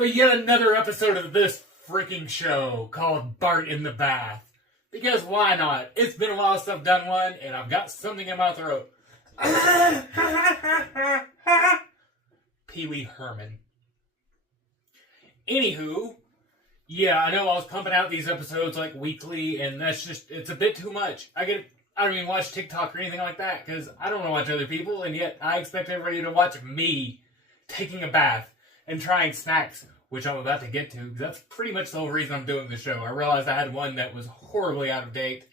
to yet another episode of this freaking show called Bart in the Bath. Because why not? It's been a while since I've done one, and I've got something in my throat. Pee Wee Herman. Anywho, yeah, I know I was pumping out these episodes like weekly, and that's just, it's a bit too much. I don't even watch TikTok or anything like that, because I don't want to watch other people, and yet I expect everybody to watch me taking a bath and trying snacks, which I'm about to get to, because that's pretty much the whole reason I'm doing the show. I realized I had one that was horribly out of date.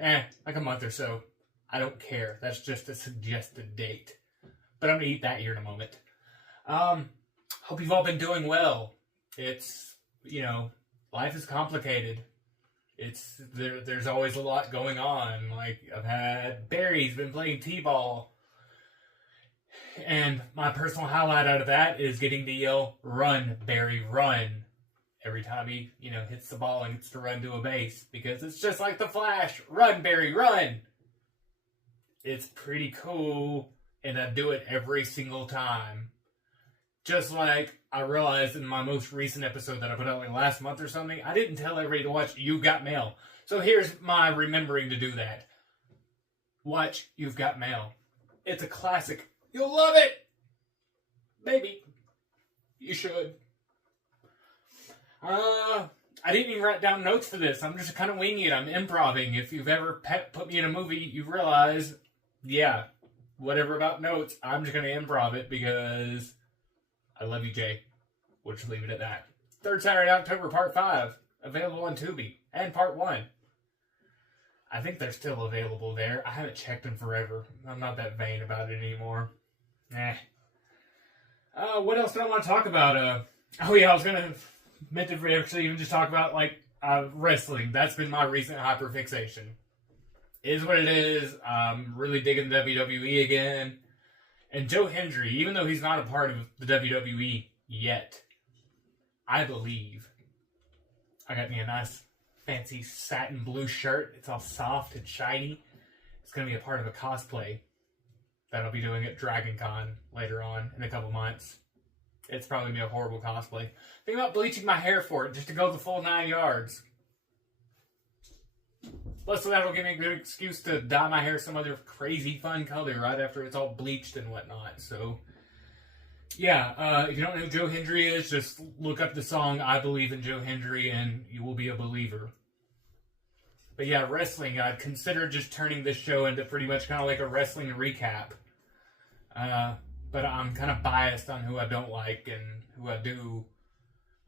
Like a month or so. I don't care. That's just a suggested date. But I'm going to eat that here in a moment. Hope you've all been doing well. It's, life is complicated. There's always a lot going on. Like, Barry's been playing t-ball. And my personal highlight out of that is getting to yell, "Run, Barry, run," every time he, hits the ball and gets to run to a base. Because it's just like the Flash. Run, Barry, run! It's pretty cool, and I do it every single time. Just like I realized in my most recent episode that I put out like last month or something, I didn't tell everybody to watch You've Got Mail. So here's my remembering to do that. Watch You've Got Mail. It's a classic. You'll love it! Maybe. You should. I didn't even write down notes for this. I'm just kind of winging it. I'm improvising. If you've ever put me in a movie, you realize, yeah, whatever about notes, I'm just going to improv it because I love you, Jay. We'll just leave it at that. Third Saturday, October, Part 5. Available on Tubi. And Part 1. I think they're still available there. I haven't checked them forever. I'm not that vain about it anymore. What else do I want to talk about? I was meant to actually even just talk about, wrestling. That's been my recent hyperfixation. It is what it is. I'm really digging WWE again. And Joe Hendry, even though he's not a part of the WWE yet, I believe. I got me a nice fancy satin blue shirt. It's all soft and shiny. It's going to be a part of a cosplay that I'll be doing at Dragon Con later on in a couple months. It's probably going to be a horrible cosplay. Think about bleaching my hair for it just to go the full 9 yards. Plus, that'll give me a good excuse to dye my hair some other crazy fun color right after it's all bleached and whatnot. So, yeah, if you don't know who Joe Hendry is, just look up the song I Believe in Joe Hendry and you will be a believer. But yeah, wrestling, I'd consider just turning this show into pretty much kind of like a wrestling recap. But I'm kind of biased on who I don't like and who I do.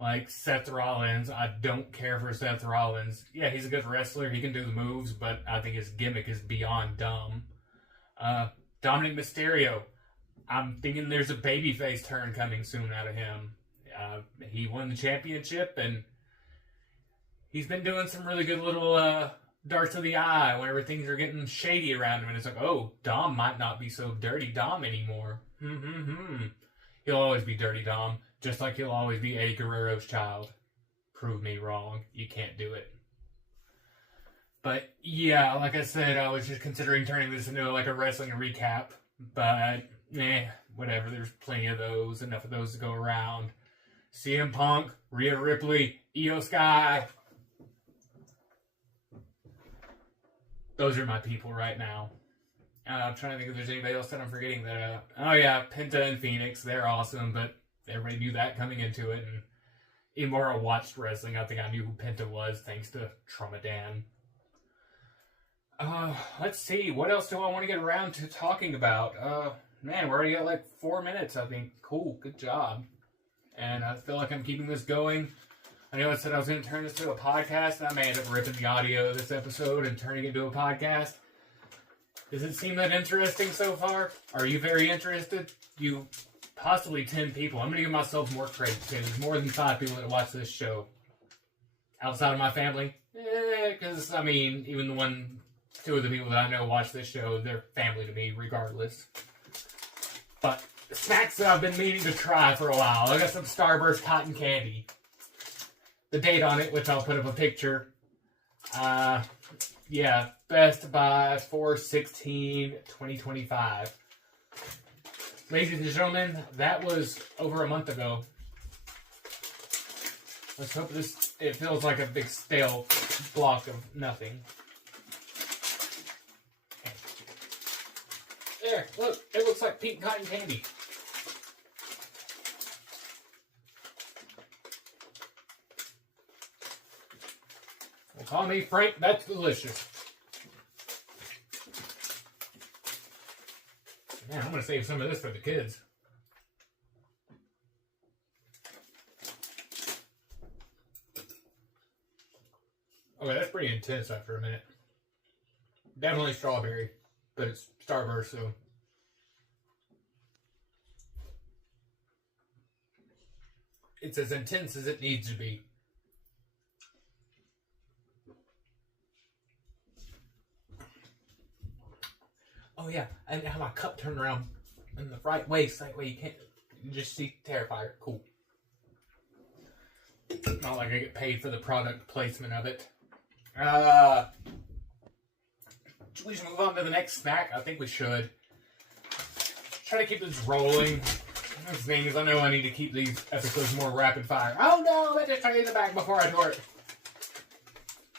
Like Seth Rollins, I don't care for Seth Rollins. Yeah, he's a good wrestler. He can do the moves, but I think his gimmick is beyond dumb. Dominic Mysterio, I'm thinking there's a babyface turn coming soon out of him. He won the championship, and he's been doing some really good little darts of the eye whenever things are getting shady around him. And it's like, oh, Dom might not be so dirty Dom anymore. He'll always be dirty Dom, just like he'll always be Eddie Guerrero's child. Prove me wrong. You can't do it. But yeah, like I said, I was just considering turning this into like a wrestling recap. But, whatever. There's plenty of those. Enough of those to go around. CM Punk, Rhea Ripley, Io Sky. Those are my people right now. I'm trying to think if there's anybody else that I'm forgetting that. Penta and Phoenix. They're awesome, but everybody knew that coming into it. And even before I watched wrestling, I think I knew who Penta was thanks to Trauma Dan. Let's see. What else do I want to get around to talking about? We're already at 4 minutes, I think. Cool. Good job. And I feel like I'm keeping this going. I know I said I was going to turn this to a podcast, and I may end up ripping the audio of this episode and turning it into a podcast. Does it seem that interesting so far? Are you very interested? You possibly 10 people. I'm going to give myself more credit because there's more than 5 people that watch this show. Outside of my family? Because, even 2 of the people that I know watch this show, they're family to me regardless. But snacks that I've been meaning to try for a while. I got some Starburst cotton candy. The date on it, which I'll put up a picture. Best by 4/16/2025. Ladies and gentlemen, that was over a month ago. Let's hope it feels like a big stale block of nothing. There, look, it looks like pink cotton candy. Well, call me Frank, that's delicious. Man, I'm going to save some of this for the kids. Okay, that's pretty intense after a minute. Definitely strawberry, but it's Starburst, so. It's as intense as it needs to be. Oh yeah, I have my cup turned around in the right way, so that way you can't just see Terrifier. Cool. Not like I get paid for the product placement of it. Should we just move on to the next snack? I think we should. Try to keep this rolling. The thing is, I know I need to keep these episodes more rapid fire. Oh no, I just tried in the bag before I tore it.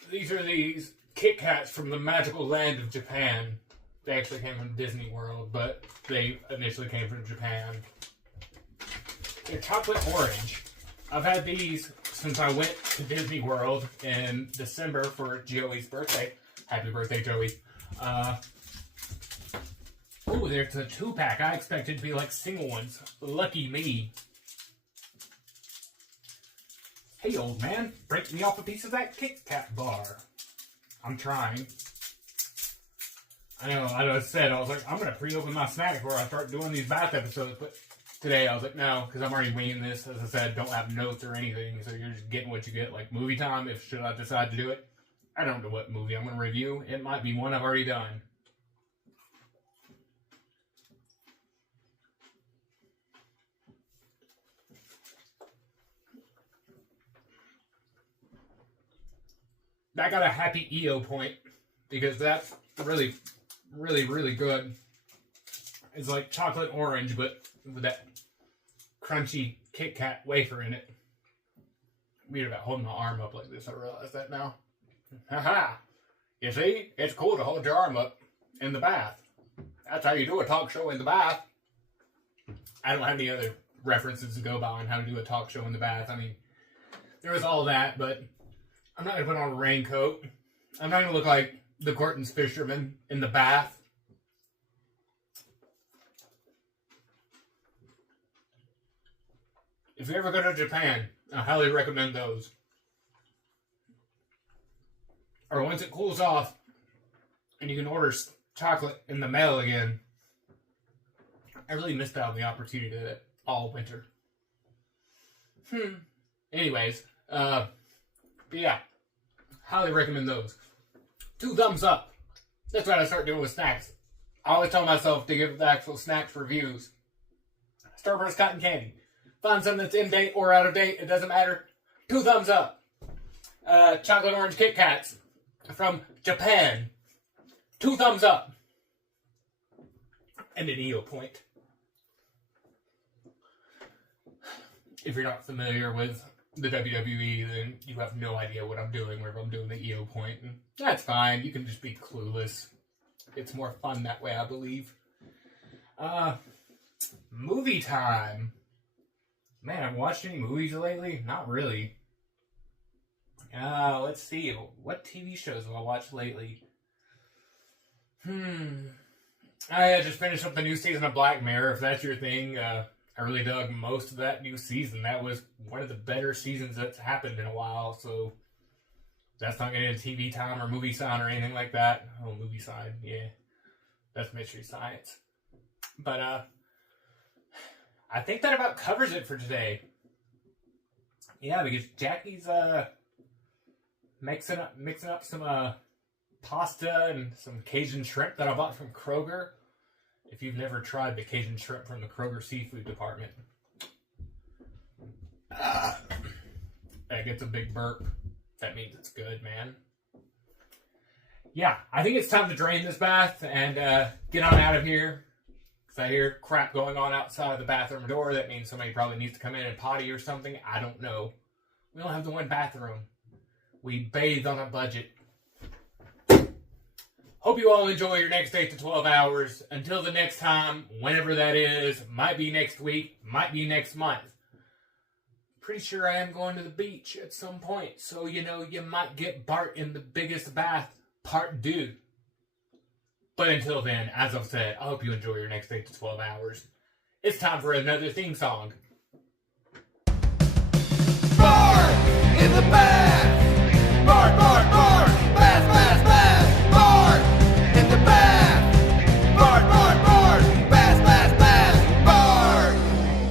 These are these Kit Kats from the magical land of Japan. They actually came from Disney World, but they initially came from Japan. They're chocolate orange. I've had these since I went to Disney World in December for Joey's birthday. Happy birthday, Joey. Oh, there's a 2-pack. I expected to be like single ones. Lucky me. Hey, old man, break me off a piece of that Kit Kat bar. I'm trying. I know, I said, I was like, I'm going to pre-open my snack before I start doing these bath episodes, but today I was like, no, because I'm already winging this. As I said, don't have notes or anything, so you're just getting what you get. Like movie time, if should I decide to do it. I don't know what movie I'm going to review. It might be one I've already done. That got a happy EO point, because that's really, really, really good. It's like chocolate orange, but with that crunchy Kit Kat wafer in it. Weird about holding my arm up like this, I realize that now. Haha! You see, it's cool to hold your arm up in the bath. That's how you do a talk show in the bath. I don't have any other references to go by on how to do a talk show in the bath. I mean, there was all that, but I'm not going to put on a raincoat. I'm not going to look like the Cortons fisherman in the bath. If you ever go to Japan, I highly recommend those. Or once it cools off and you can order chocolate in the mail again. I really missed out on the opportunity to do that all winter. Anyways, but yeah, highly recommend those. 2 thumbs up. That's what I start doing with snacks. I always tell myself to give the actual snacks reviews. Starburst cotton candy. Find something that's in date or out of date, it doesn't matter. 2 thumbs up. Chocolate orange Kit Kats from Japan. 2 thumbs up. And an EO point. If you're not familiar with the WWE, then you have no idea what I'm doing whenever I'm doing the EO point. And that's fine. You can just be clueless. It's more fun that way, I believe. Movie time. Man, I've watched any movies lately? Not really. Let's see. What TV shows have I watched lately? I just finished up the new season of Black Mirror, if that's your thing. I really dug most of that new season. That was one of the better seasons that's happened in a while, so that's not getting a TV time or movie sign or anything like that. Oh, movie sign, yeah. That's Mystery Science. But, I think that about covers it for today. Yeah, because Jackie's, mixing up some, pasta and some Cajun shrimp that I bought from Kroger. If you've never tried the Cajun shrimp from the Kroger seafood department. That gets a big burp. That means it's good, man. Yeah, I think it's time to drain this bath and get on out of here. Because I hear crap going on outside of the bathroom door. That means somebody probably needs to come in and potty or something. I don't know. We don't have the one bathroom. We bathe on a budget. Hope you all enjoy your next 8 to 12 hours. Until the next time, whenever that is, might be next week, might be next month. Pretty sure I am going to the beach at some point, so you might get Bart in the biggest bath part 2. But until then, as I've said, I hope you enjoy your next 8 to 12 hours. It's time for another theme song. Bart in the back.